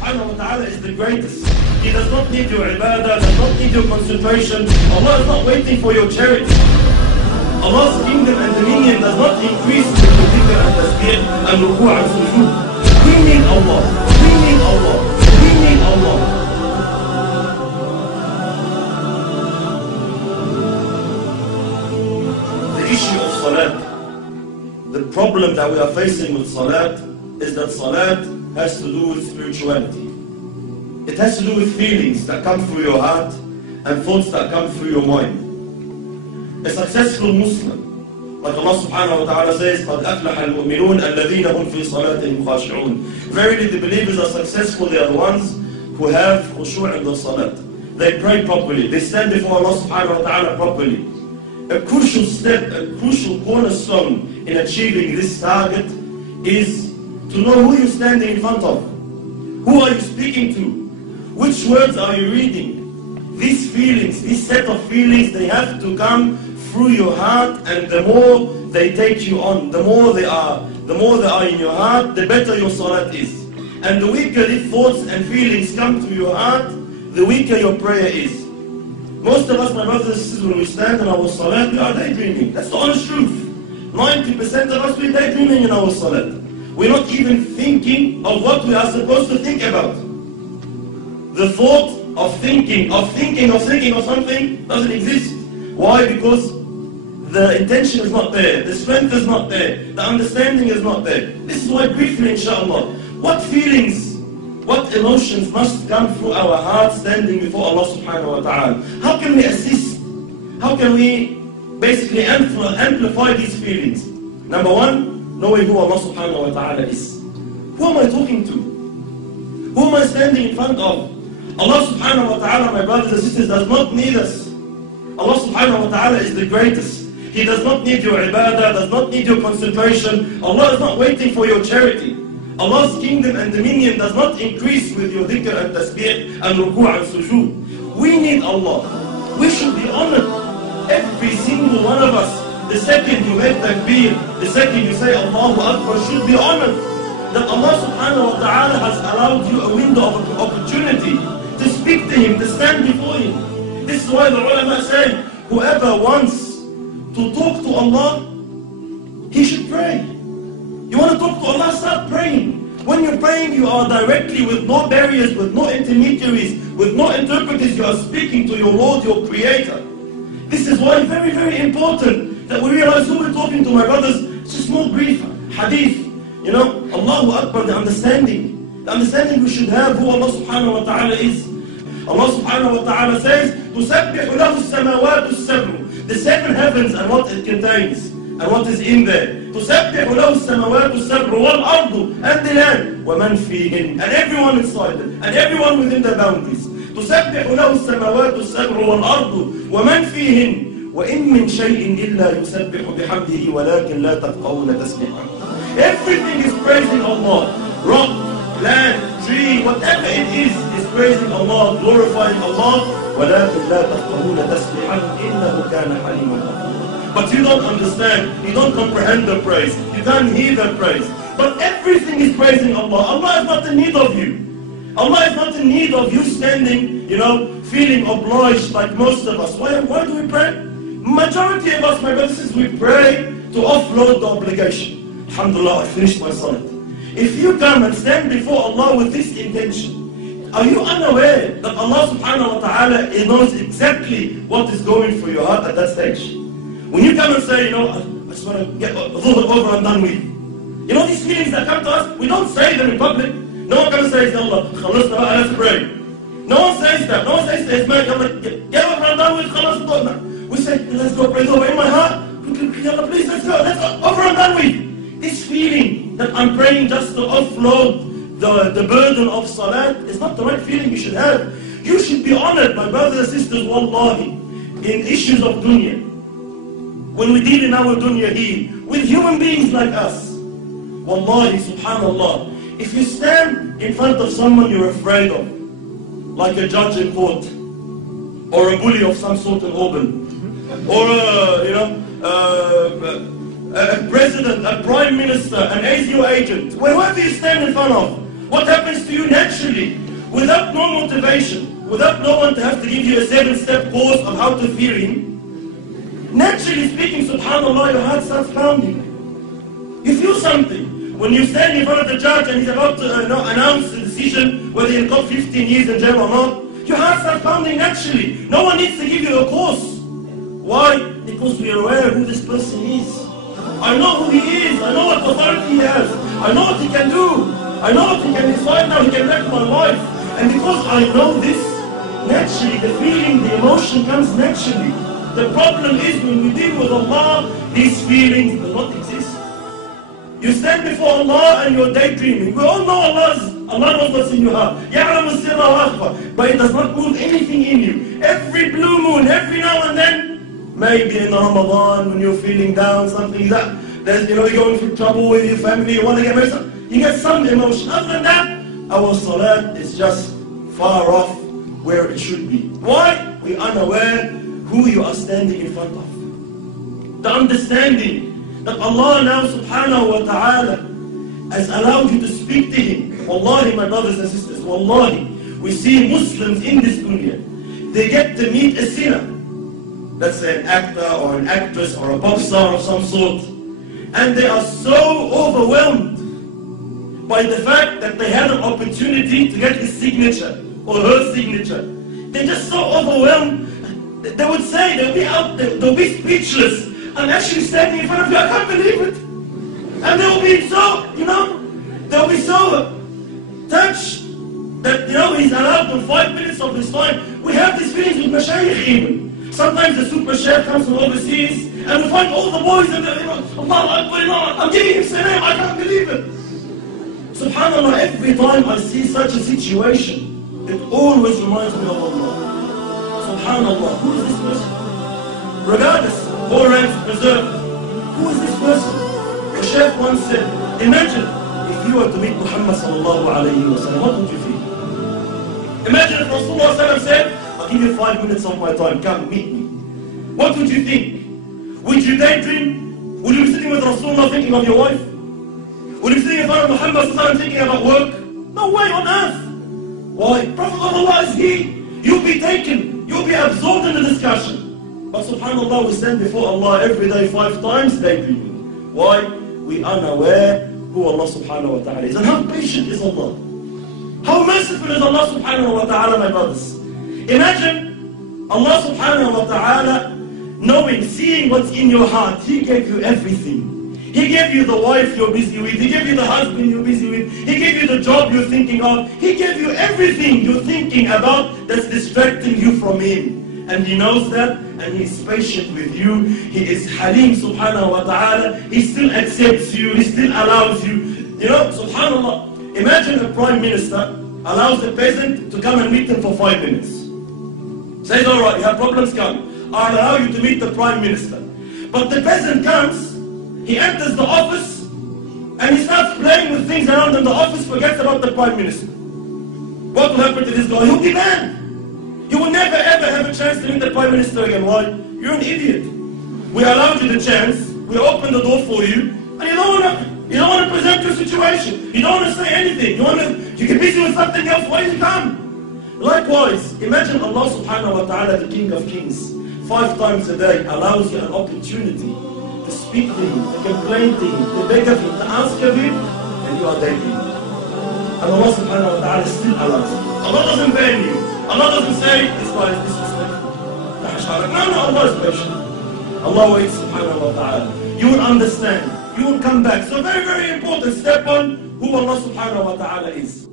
subhanahu wa ta'ala is the greatest. He does not need your ibadah, does not need your concentration. Allah is not waiting for your charity. Allah's kingdom and dominion does not increase with your dhikr and tasbih and ruku' and sujood. We need Allah. We need Allah. We need Allah. The issue of salat, the problem that we are facing with salat is that salat has to do with spirituality. It has to do with feelings that come through your heart and thoughts that come through your mind. A successful Muslim, like Allah subhanahu wa ta'ala says, قَدْ أَفْلَحَ الْمُؤْمِنُونَ الَّذِينَ هُمْ فِي صَلَاتِهِمْ خَاشِعُونَ. Verily the believers are successful, they are the ones who have khushu' in their salat. They pray properly, they stand before Allah subhanahu wa ta'ala properly. A crucial step, a crucial cornerstone in achieving this target is to know who you're standing in front of. Who are you speaking to? Which words are you reading? These feelings, this set of feelings, they have to come through your heart, and the more they take you on, the more they are in your heart, the better your salat is. And the weaker these thoughts and feelings come to your heart, the weaker your prayer is. Most of us, my brothers and sisters, when we stand in our salat, we are daydreaming. That's the honest truth. 90% of us, we're daydreaming in our salat. We're not even thinking of what we are supposed to think about. The thought of thinking of something doesn't exist. Why? Because the intention is not there, the strength is not there, the understanding is not there. This is why briefly, inshallah, what feelings, what emotions must come through our hearts standing before Allah subhanahu wa ta'ala? How can we assist? How can we basically amplify these feelings? Number one, knowing who Allah subhanahu wa ta'ala is. Who am I talking to? Who am I standing in front of? Allah subhanahu wa ta'ala, my brothers and sisters, does not need us. Allah subhanahu wa ta'ala is the greatest. He does not need your ibadah, does not need your concentration. Allah is not waiting for your charity. Allah's kingdom and dominion does not increase with your dhikr and tasbih and ruku' and sujood. We need Allah. We should be honored. Every single one of us, the second you make takbir, the second you say Allahu Akbar, should be honored. That Allah subhanahu wa ta'ala has allowed you a window of opportunity to speak to Him, to stand before Him. This is why the ulama say, whoever wants to talk to Allah, he should pray. You want to talk to Allah, start praying. When you're praying, you are directly, with no barriers, with no intermediaries, with no interpreters, you are speaking to your Lord, your Creator. This is why very, very important that we realize who we're talking to, my brothers. It's a small brief hadith. You know, Allahu Akbar, the understanding we should have who Allah subhanahu wa ta'ala is. Allah subhanahu wa ta'ala says, تُسَبِّحُ لَهُ السَّمَاوَاتُ السَّبْعُ. The seven heavens and what it contains, and what is in there. تُسَبِّحُ لَهُ السَّمَاوَاتُ السَّبْعُ وَالْأَرْضُ, and the land, وَمَنْ فِيهِنْ, and everyone inside it, and everyone within the boundaries. تُسَبِّحُ لَهُ السَّمَاوَاتُ السَّبْعُ وَالْأَرْضُ وَمَنْ فِيهِنْ وَإِن مِّن شَيْءٍ إِلَّا يُسَبِّحُ بِحَمْدِهِ وَلَكِنْ لَا تَفْقَهُونَ تَسْبِيحَهُ. Everything is praising Allah. Rock, land, tree, whatever it is praising Allah, glorifying Allah. وَلَكِنْ لَا تَفْقَهُونَ تَسْبِيحَهُ إِنَّهُ كَانَ حَلِيمًا غَفُورًا. But you don't understand, you don't comprehend the praise, you can't hear the praise. But everything is praising Allah. Allah is not in need of you. Allah is not in need of you standing, feeling obliged like most of us. Why do we pray? Majority of us, my brothers, we pray to offload the obligation. Alhamdulillah, I finished my salat. If you come and stand before Allah with this intention, are you unaware that Allah subhanahu wa ta'ala knows exactly what is going through your heart at that stage? When you come and say, I just want to get dhuhr over and done with. These feelings that come to us, we don't say them in public. No one comes and says, Allah, khalasna ba'a, let's pray. No one says that. No one says to his man, get over and done with, khalasna. We say, let's go pray over in my heart. Please, let's go over and done with. This feeling that I'm praying just to offload the burden of salat is not the right feeling you should have. You should be honored, my brothers and sisters, wallahi, in issues of dunya. When we deal in our dunya here, with human beings like us, wallahi, subhanallah, if you stand in front of someone you're afraid of, like a judge in court, or a bully of some sort in Auburn, or a president, a prime minister, an ASIO agent, whoever you stand in front of, What happens to you naturally, without no motivation, without no one to have to give you a 7-step course of how to fear him? Naturally speaking, subhanAllah, your heart starts pounding. You feel something. When you stand in front of the judge and he's about to announce the decision whether you'll got 15 years in jail or not, your heart starts pounding naturally. No one needs to give you a course. Why? Because we are aware who this person is. I know who he is. I know what authority he has. I know what he can do. I know what he can decide now. He can wreck my life. And because I know this, naturally the feeling, the emotion comes naturally. The problem is when we deal with Allah, these feelings do not exist. You stand before Allah and you're daydreaming. We all know Allah knows what's in your heart. But it does not move anything in you. Every blue moon, every now and then, maybe in Ramadan when you're feeling down, something like that, there's, you're going through trouble with your family, you want to get married, you get some emotion. Other than that, our salat is just far off where it should be. Why? We are unaware who you are standing in front of. The understanding that Allah now subhanahu wa ta'ala has allowed you to speak to Him. Wallahi, my brothers and sisters, wallahi, we see Muslims in this dunya, they get to meet a sinner, let's say an actor or an actress or a pop star of some sort, and they are so overwhelmed by the fact that they had an opportunity to get his signature or her signature. They're just so overwhelmed. They would say, they'll be out there, they'll be speechless. I'm actually standing in front of you, I can't believe it. And they'll be so, they'll be so touched that, he's allowed them 5 minutes of his time. We have these feelings with mashayikh even. Sometimes the super chef comes from overseas and we find all the boys and Allah Akbar, I'm giving him salam, I can't believe it. Subhanallah, every time I see such a situation, it always reminds me of Allah. Subhanallah, who is this person? Regardless, all ranks preserved, who is this person? The chef once said, imagine if you were to meet Muhammad sallallahu alayhi wa sallam, what would you feel? Imagine if Rasulullah said, I'll give you 5 minutes of my time, come meet me. What would you think? Would you daydream? Would you be sitting with Rasulullah thinking of your wife? Would you be sitting in front of Muhammad sallallahu alayhi wa sallam thinking about work? No way on earth. Why? Prophet of Allah is he. You'll be taken. You'll be absorbed in the discussion. But subhanAllah, we stand before Allah every day 5 times daydreaming. Why? We are unaware who Allah subhanahu wa ta'ala is. And how patient is Allah? How merciful is Allah subhanahu wa ta'ala, my brothers? Imagine Allah subhanahu wa ta'ala knowing, seeing what's in your heart. He gave you everything. He gave you the wife you're busy with. He gave you the husband you're busy with. He gave you the job you're thinking of. He gave you everything you're thinking about that's distracting you from Him. And He knows that, and He's patient with you. He is Halim subhanahu wa ta'ala. He still accepts you. He still allows you. Subhanallah, imagine a prime minister allows a peasant to come and meet him for 5 minutes. Says, all right, you have problems, come. I'll allow you to meet the prime minister. But the peasant comes, he enters the office, and he starts playing with things around him. The office forgets about the prime minister. What will happen to this guy? He'll be banned. You will never ever have a chance to meet the prime minister again. Why? You're an idiot. We allowed you the chance, we opened the door for you, and you don't want to present your situation. You don't want to say anything. You get busy with something else. Why did you come? Likewise, imagine Allah subhanahu wa ta'ala, the King of Kings, 5 times a day allows you an opportunity to speak to Him, to complain to Him, to beg of Him, to ask of Him, and you are daydreaming. And Allah subhanahu wa ta'ala still allows you. Allah doesn't ban you. Allah doesn't say, this guy is disrespectful. No, Allah is patient. Allah waits subhanahu wa ta'ala. You will understand. You will come back. So very, very important. Step 1, who Allah subhanahu wa ta'ala is.